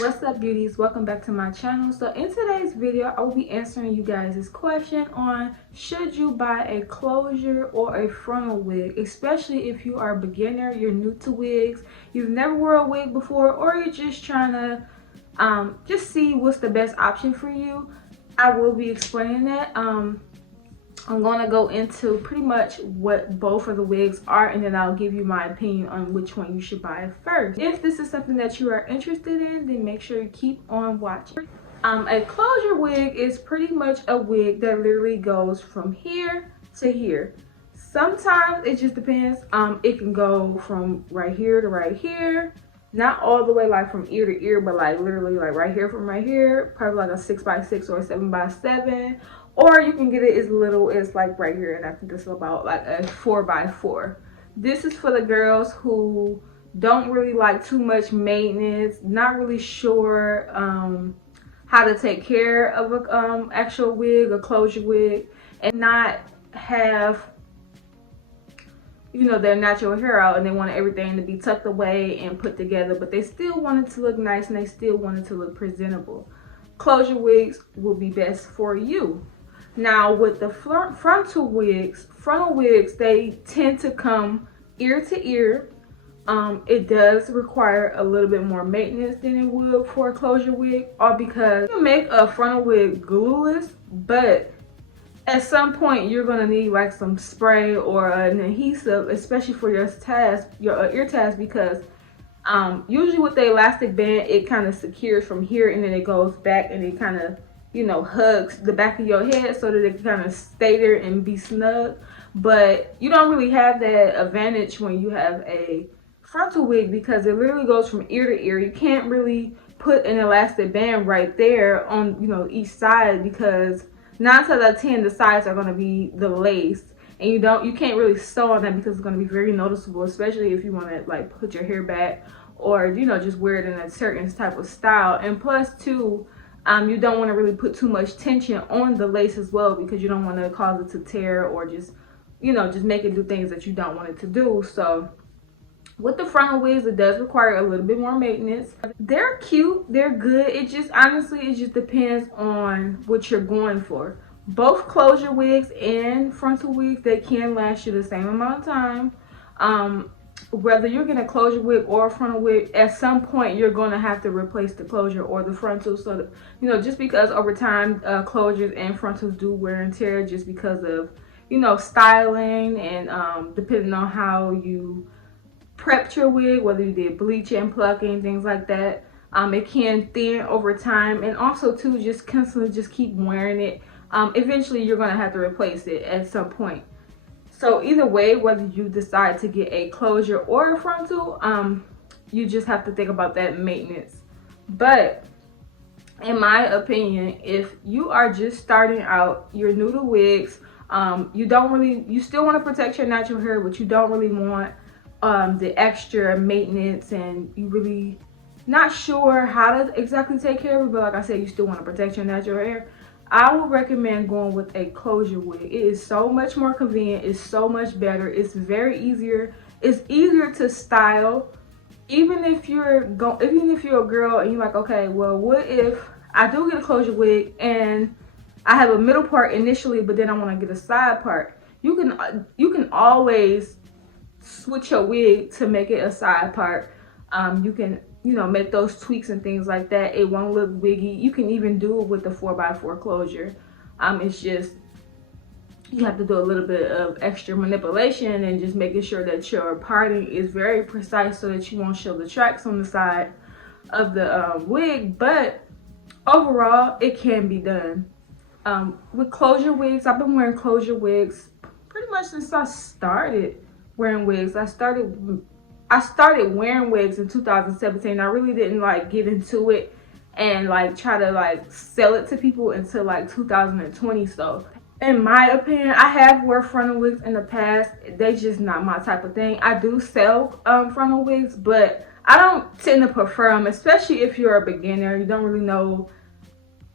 What's up, beauties? Welcome back to my channel. So in today's video, I will be answering you guys this question on should you buy a closure or a frontal wig, especially if you are a beginner, you're new to wigs, you've never wore a wig before, or you're just trying to just see what's the best option for you. I will be explaining that. I'm going to go into pretty much what both of the wigs are, and then I'll give you my opinion on which one you should buy first. If this is something that you are interested in, then make sure you keep on watching. A closure wig is pretty much a wig that literally goes from here to here. Sometimes it just depends. It can go from right here to right here. Not all the way like from ear to ear, but like literally like right here from right here. Probably like a 6x6 or a 7x7. Or you can get it as little as like right here, and I think this is about like a 4x4. This is for the girls who don't really like too much maintenance, not really sure how to take care of a actual wig, a closure wig, and not have, you know, their natural hair out, and they want everything to be tucked away and put together, but they still want it to look nice and they still want it to look presentable. Closure wigs will be best for you. Now with the frontal wigs, they tend to come ear to ear. It does require a little bit more maintenance than it would for a closure wig, all because you can make a frontal wig glueless, but at some point you're gonna need like some spray or an adhesive, especially for your ear tabs, because usually with the elastic band it kind of secures from here and then it goes back and it kind of, you know, hugs the back of your head so that it can kind of stay there and be snug. But you don't really have that advantage when you have a frontal wig, because it literally goes from ear to ear. You can't really put an elastic band right there on, you know, each side, because 9 times out of 10 the sides are going to be the lace, and you can't really sew on that because it's going to be very noticeable, especially if you want to like put your hair back or, you know, just wear it in a certain type of style. And plus too, you don't want to really put too much tension on the lace as well, because you don't want to cause it to tear or just, you know, just make it do things that you don't want it to do. So with the frontal wigs, it does require a little bit more maintenance. They're cute, they're good. It just honestly, it just depends on what you're going for. Both closure wigs and frontal wigs, they can last you the same amount of time. Whether you're getting a closure wig or a frontal wig, at some point you're going to have to replace the closure or the frontal. So that, you know, just because over time closures and frontals do wear and tear, just because of, you know, styling and depending on how you prepped your wig, whether you did bleaching, plucking, things like that, it can thin over time. And also too, just constantly just keep wearing it, eventually you're going to have to replace it at some point. So either way, whether you decide to get a closure or a frontal, you just have to think about that maintenance. But in my opinion, if you are just starting out, you're new to wigs, you still want to protect your natural hair, but you don't really want the extra maintenance, and you really not sure how to exactly take care of it, but like I said, you still want to protect your natural hair, I would recommend going with a closure wig. It is so much more convenient. It's so much better. It's very easier. It's easier to style. Even if you're a girl and you're like, okay, well, what if I do get a closure wig and I have a middle part initially, but then I want to get a side part? You can always switch your wig to make it a side part. You can, you know, make those tweaks and things like that. It won't look wiggy. You can even do it with the 4x4 closure. It's just, you have to do a little bit of extra manipulation and just making sure that your parting is very precise so that you won't show the tracks on the side of the wig. But overall, it can be done. With closure wigs, I've been wearing closure wigs pretty much since I started wearing wigs. I started wearing wigs in 2017. I really didn't like get into it and like try to like sell it to people until like 2020. So in my opinion, I have worn frontal wigs in the past. They just not my type of thing. I do sell frontal wigs, but I don't tend to prefer them, especially if you're a beginner. You don't really know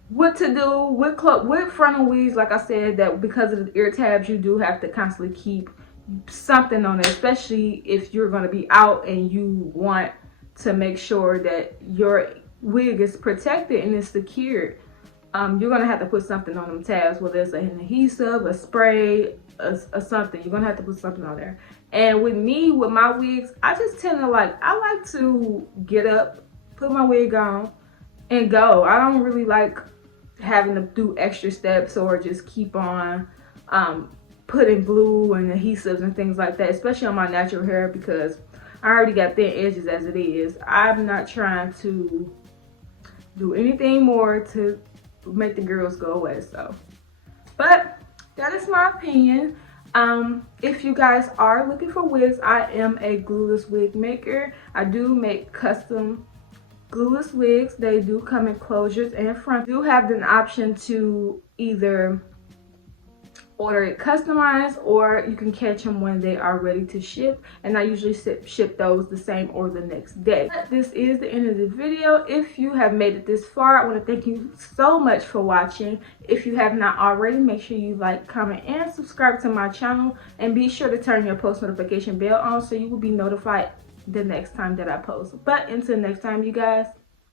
what to do with frontal wigs. Like I said, that because of the ear tabs, you do have to constantly keep something on it, especially if you're going to be out and you want to make sure that your wig is protected and it's secured, you're gonna have to put something on them tabs, whether it's an adhesive, a spray, a something. You're gonna have to put something on there. And with me, with my wigs, I just tend to I like to get up, put my wig on, and go. I don't really like having to do extra steps or just keep on putting glue and adhesives and things like that, especially on my natural hair, because I already got thin edges as it is. I'm not trying to do anything more to make the girls go away. So, but that is my opinion. If you guys are looking for wigs, I am a glueless wig maker. I do make custom glueless wigs. They do come in closures and front. You do have an option to either order it customized, or you can catch them when they are ready to ship, and I usually ship those the same or the next day. But this is the end of the video. If you have made it this far, I want to thank you so much for watching. If you have not already, make sure you like, comment, and subscribe to my channel, and be sure to turn your post notification bell on so you will be notified the next time that I post. But until next time, you guys,